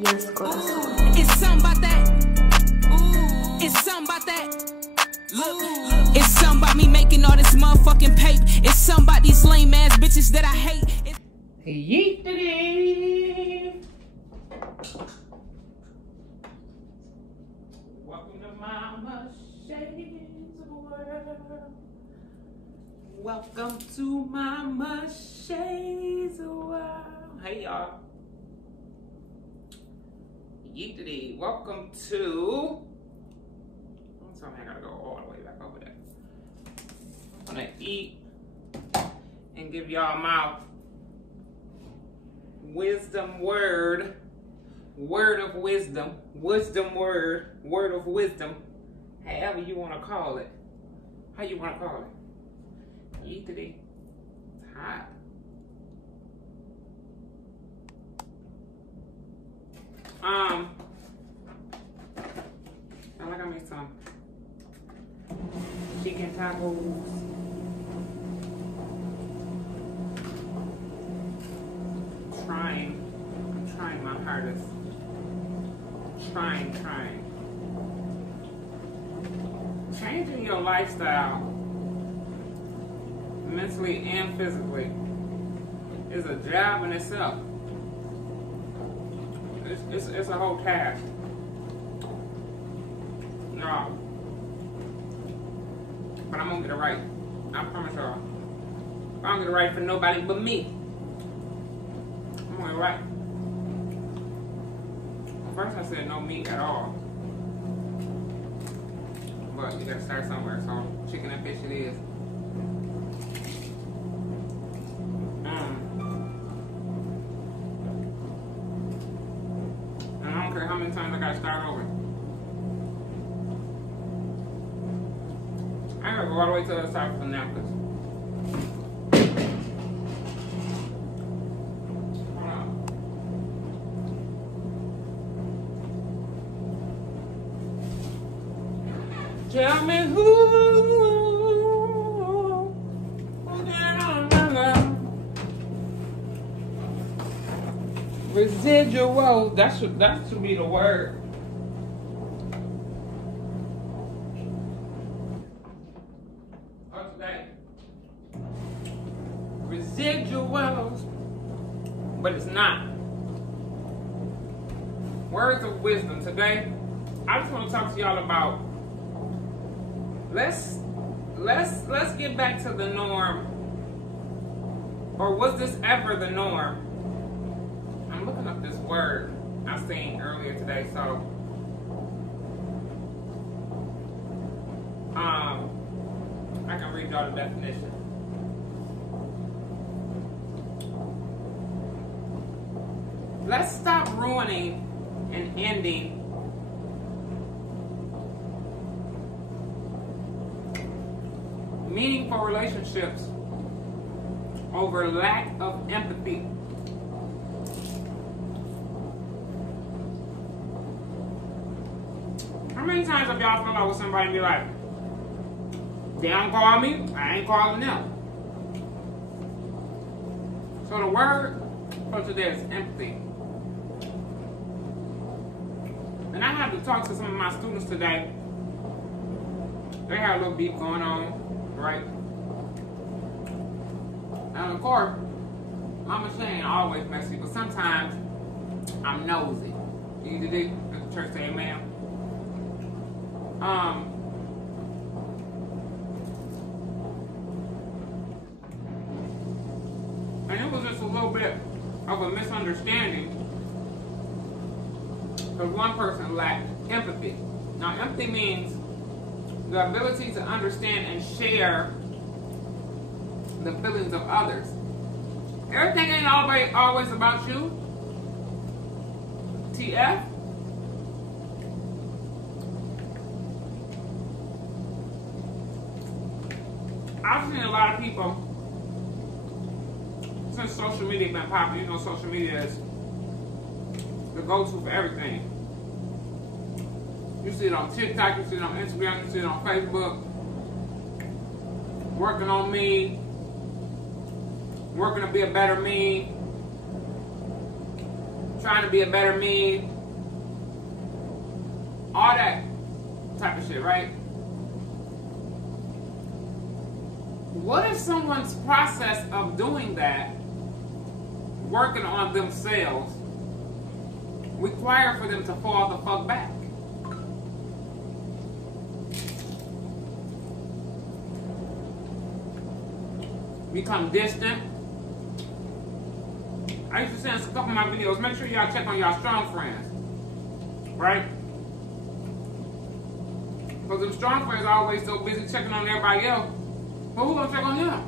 Yes, corazón. It's something about that. Ooh. It's something about that. Look. It's something about me making all this motherfucking paper. It's something about these lame ass bitches that I hate. Yeet-a-dee. Welcome to Mama Shades of the World. Welcome to Mama Shades of the World. Hey y'all. Yeet-a-dee. Welcome to... I'm sorry, I gotta go all the way back over there. I'm gonna eat and give y'all my wisdom word of wisdom, word of wisdom, however you want to call it. How you want to call it? Yeet-a-dee. It's hot. I got me some chicken tacos. I'm trying my hardest. Trying. Changing your lifestyle, mentally and physically, is a job in itself. It's a whole task. No. But I'm gonna get it right. I promise y'all. I don't get it right for nobody but me. I'm gonna get it right. First I said no meat at all. But you gotta start somewhere, so chicken and fish it is. And I don't care how many times I gotta start over. I gotta go all the way to the other side for now, cause tell me who residual. That should be the word. Okay. Residuals, but it's not. Words of wisdom today. I just want to talk to y'all about. Let's get back to the norm. Or was this ever the norm? I'm looking up this word I seen earlier today, so I can read y'all the definition. Let's stop ruining and ending meaningful relationships over lack of empathy. How many times have y'all fell out with somebody and be like, they don't call me, I ain't calling them? So the word for today is empathy. And I had to talk to some of my students today. They had a little beef going on, right? And of course, Mama Shane always messy, but sometimes I'm nosy. Yeet-a-dee, at the church say amen. And it was just a little bit of a misunderstanding because one person lacked empathy. Now, empathy means the ability to understand and share the feelings of others. Everything ain't always about you. TF. I've seen a lot of people, since social media been popular, you know social media is the go-to for everything. You see it on TikTok, you see it on Instagram, you see it on Facebook. Working on me, working to be a better me. trying to be a better me, all that type of shit, right? What if someone's process of doing that, working on themselves, require for them to fall the fuck back? Become distant. I used to say in a couple of my videos, make sure y'all check on y'all strong friends, right? Because them strong friends are always so busy checking on everybody else. But who's gonna check on them?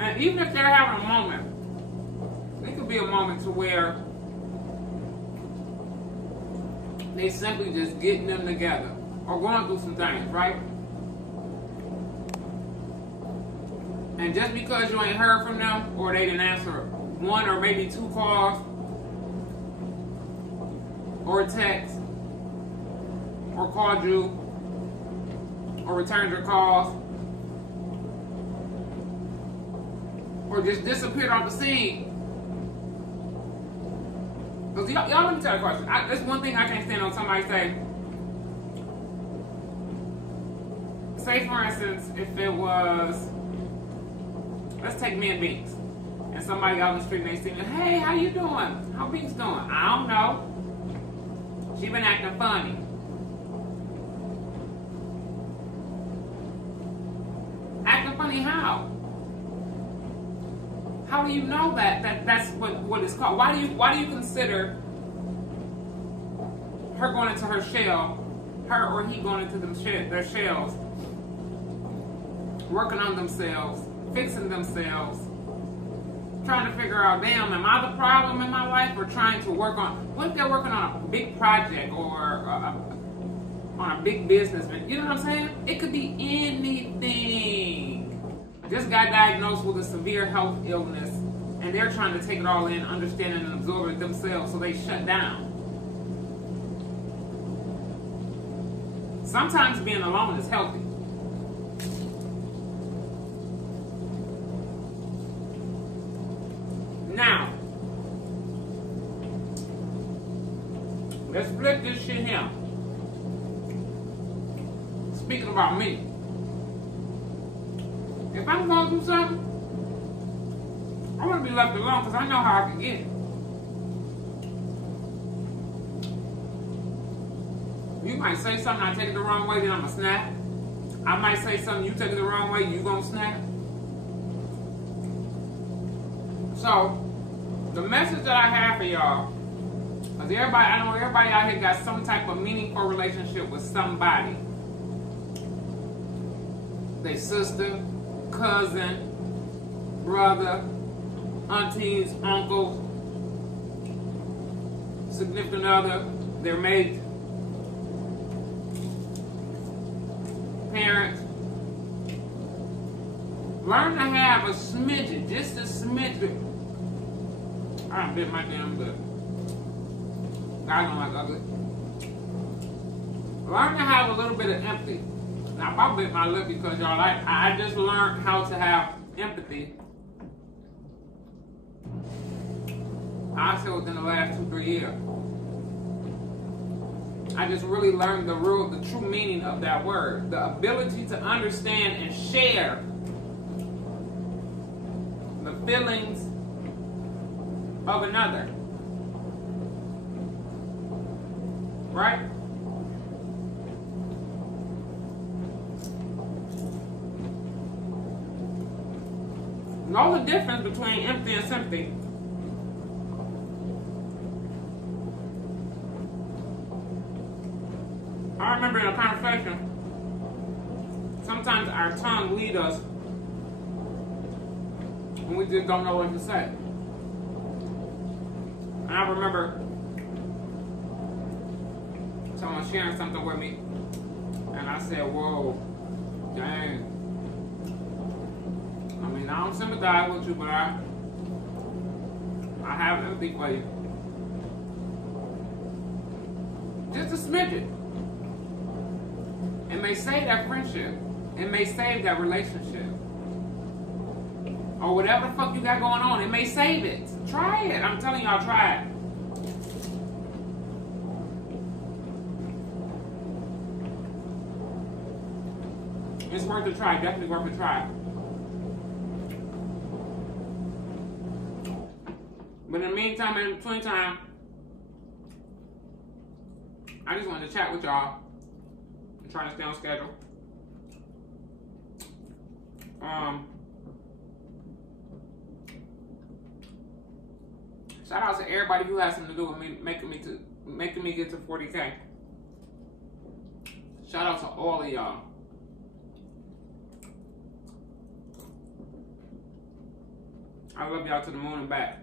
And even if they're having a moment, it could be a moment to where they simply just getting them together or going through some things, right? And just because you ain't heard from them or they didn't answer one or maybe two calls or a text or called you or returned your calls or just disappeared off the scene. Because y'all let me tell you a question. There's one thing I can't stand on somebody say for instance, if it was, let's take me and Binks, and somebody out on the street and they see me, hey, how you doing? How Binks doing? I don't know. She been acting funny. Acting funny how? How do you know that's what it's called? Why do you consider her going into her shell, her or he going into their shells, working on themselves, fixing themselves, trying to figure out, damn, am I the problem in my life, or trying to work on, what if they're working on a big project or on a big business, you know what I'm saying? It could be anything. Just got diagnosed with a severe health illness, and they're trying to take it all in, understand it, and absorb it themselves, so they shut down. Sometimes being alone is healthy. Now, let's flip this shit here. Speaking about me, if I'm going through something, I want to be left alone because I know how I can get it. You might say something, I take it the wrong way, then I'm going to snap. I might say something, you take it the wrong way, you going to snap. So, the message that I have for y'all, because I know everybody out here got some type of meaningful relationship with somebody. Their sister, cousin, brother, aunties, uncles, significant other, their mate, parents. Learn to have a smidgen, just a smidgen. I done bit my damn lip. God don't like ugly. Learn to have a little bit of empathy. Now, if I bit my lip because y'all like, I just learned how to have empathy. I say within the last 2-3 years. I just really learned the true meaning of that word. The ability to understand and share the feelings of another. Right? Know the difference between empathy and sympathy. I remember in a conversation, sometimes our tongue leads us when we just don't know what to say. And I remember someone sharing something with me, and I said, whoa, dang. I mean, I don't sympathize with you, but I have empathy for you. Just a smidget. It may save that friendship. It may save that relationship. or whatever the fuck you got going on. It may save it. Try it. I'm telling y'all, try it. It's worth a try. Definitely worth a try. But in the meantime, in between time, I just wanted to chat with y'all. I'm trying to stay on schedule. Shout out to everybody who has something to do with me making me get to 40K. Shout out to all of y'all. I love y'all to the moon and back.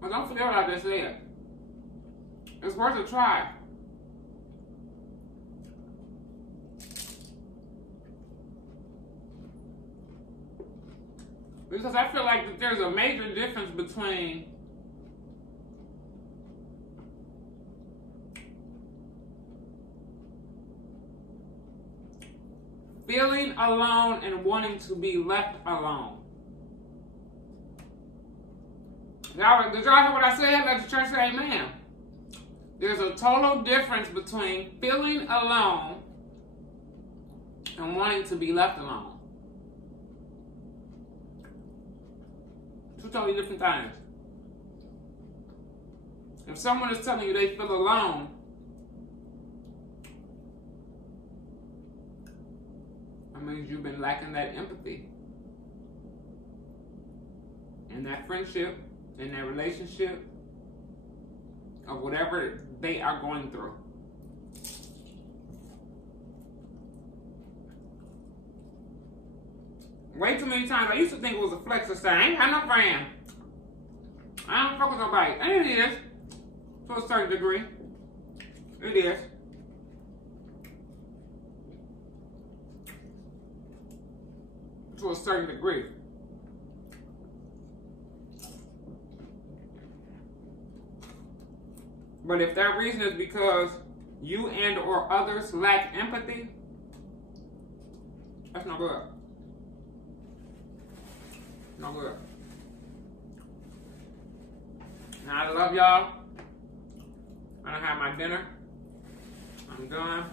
But don't forget what I just said. It's worth a try. Because I feel like that there's a major difference between feeling alone and wanting to be left alone. Y'all, did y'all hear what I said? Let the church say amen. There's a total difference between feeling alone and wanting to be left alone. Two totally different things. If someone is telling you they feel alone, that means you've been lacking that empathy and that friendship and that relationship of whatever they are going through. Way too many times I used to think it was a flex to say, I ain't got no friend. I don't fuck with nobody. And it is, to a certain degree. It is. To a certain degree. But if that reason is because you and or others lack empathy, that's not good. No good. Now, I love y'all. I done had my dinner. I'm done.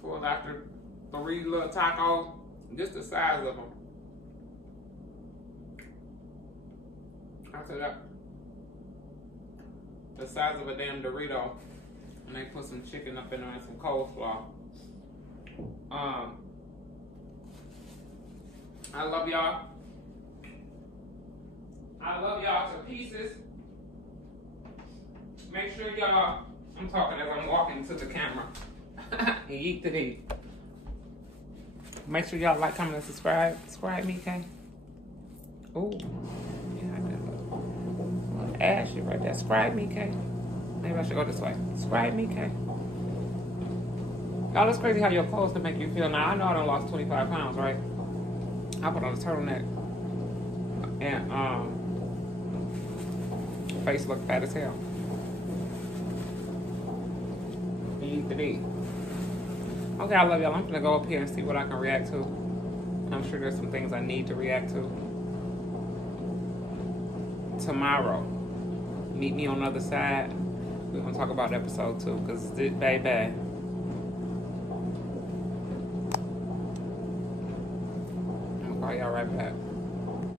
Pulled after 3 little tacos, just the size of them. After that, the size of a damn Dorito, and they put some chicken up in there and some coleslaw. I love y'all. I love y'all to pieces. Make sure y'all, I'm talking as I'm walking to the camera. Eat to eat. Make sure y'all like, comment, and subscribe. Subscribe me, Kay. Ooh. Yeah, I got a little ass shit right there. Subscribe me, Kay. Maybe I should go this way. Subscribe me, Kay. Y'all, it's crazy how your clothes can make you feel. Now, I know I done lost 25 pounds, right? I put on a turtleneck and face look fat as hell. Eat the D. Okay, I love y'all. I'm gonna go up here and see what I can react to. I'm sure there's some things I need to react to. Tomorrow, meet me on the other side. We're gonna talk about episode 2, cause baby. I'll call y'all right back.